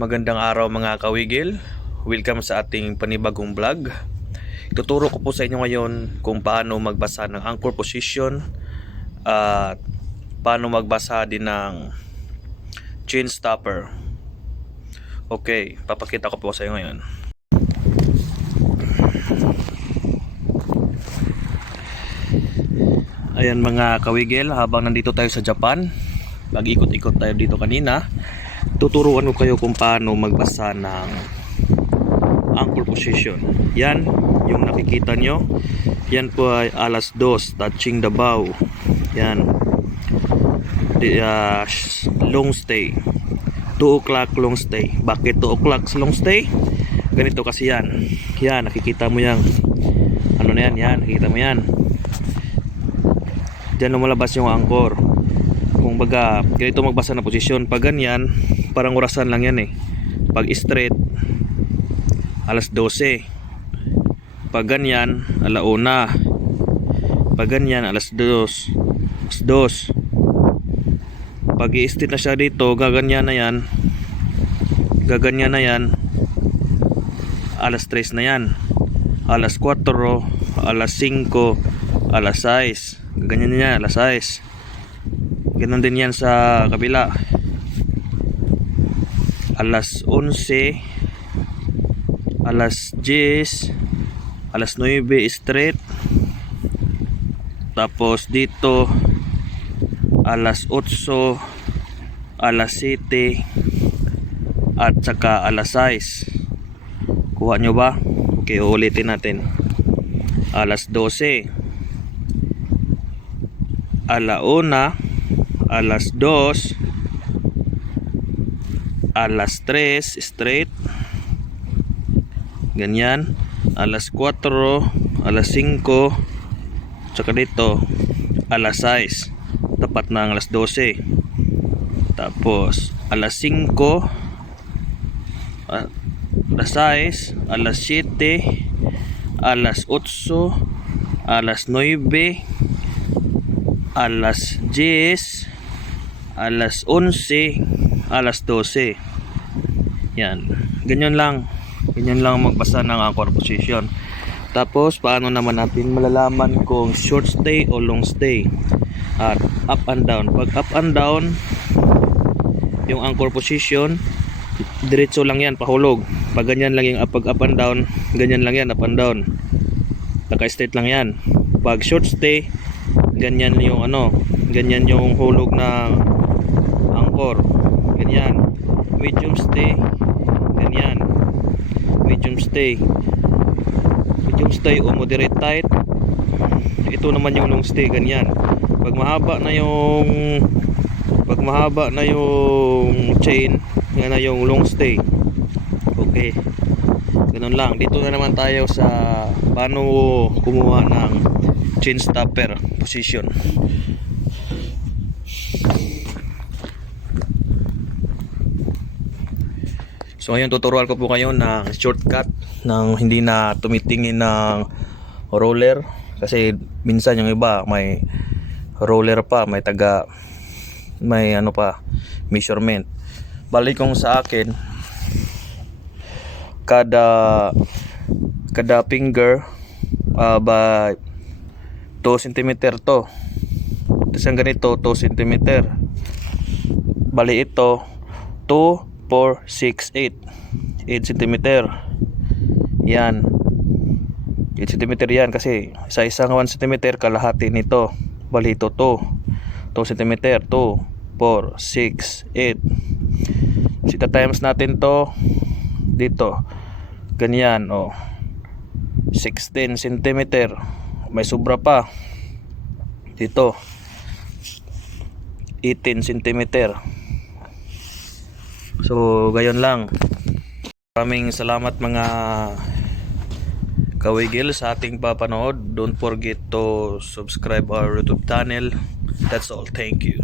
Magandang araw mga kawigil. Welcome sa ating panibagong vlog. Tuturo ko po sa inyo ngayon kung paano magbasa ng anchor position at paano magbasa din ng chain stopper. Okay, papakita ko po sa inyo ngayon. Ayan mga kawigil, habang nandito tayo sa Japan, mag-ikot-ikot tayo dito kanina, tuturuan ko kayo kung paano magbasa ng anchor position. Yan, yung nakikita nyo, yan po ay alas 2, touching the bow. Yan, The, uh, long stay. 2 o'clock long stay. Bakit 2 o'clock long stay? Ganito kasi yan. Yan, nakikita mo yan. Ano na yan? Yan, nakikita mo yan. Diyan lumalabas yung anchor. Kung baga, ganito magbasa ng posisyon. Pag ganyan, parang orasan lang yan eh. Pag straight, alas 12. Pag ganyan, alauna. Pag ganyan, alas 2. Alas 2. Pag i-straight na siya dito, gaganyan na yan. Gaganyan na yan. Alas 3 na yan. Alas 4, alas 5, alas 6. Ganyan niya, alas 6. Ganon din yan sa kabila. Alas 11, alas 10, alas 9 straight. Tapos dito, alas 8, alas 7, at saka alas 6. Kuha nyo ba? Okay, uulitin natin. Alas 12, alauna, alas 2, alas 3, straight, ganyan, alas 4, alas 5, tsaka dito, alas 6, tapat na ang alas 12, tapos, alas 5, ah, alas 6, alas 7, alas 8, alas 9, alas 10, alas 11, alas 12. Yan. Ganyan lang. Ganyan lang magbasa ng anchor position. Tapos, paano naman natin malalaman kung short stay o long stay? At up and down. Pag up and down, yung anchor position, diretso lang yan, pahulog. Pag ganyan lang yung pag up and down, ganyan lang yan, up and down. Naka-straight lang yan. Pag short stay, ganyan yung ano ganyan yung hulog ng angkor ganyan. Medium stay. Ganyan. Medium stay. Medium stay o moderate tight. Ito naman yung long stay ganyan. Pag mahaba na yung pag mahaba na yung chain yan na yung long stay. Okay. Ganun lang. Dito na naman tayo sa paano kumuha ng chain stopper position so ngayon tuturuan ko po kayo ng shortcut ng hindi na tumitingin ng roller. Kasi minsan yung iba may roller pa may taga may ano pa measurement. Balik kung sa akin kada kada finger uh, by 2 cm to. Tapos ganito 2 cm bali ito 2, 4, 6, 8 8 cm yan. 8 cm yan kasi sa isang 1 cm kalahati nito. Bali ito 2 2 cm 2, 4, 6, 8 sita times natin to dito. Ganyan oh. 16 cm may sobra pa. Dito. 18 cm so gayon lang. Maraming salamat mga kawigil sa ating papanood. Don't forget to subscribe our youtube channel. That's all. Thank you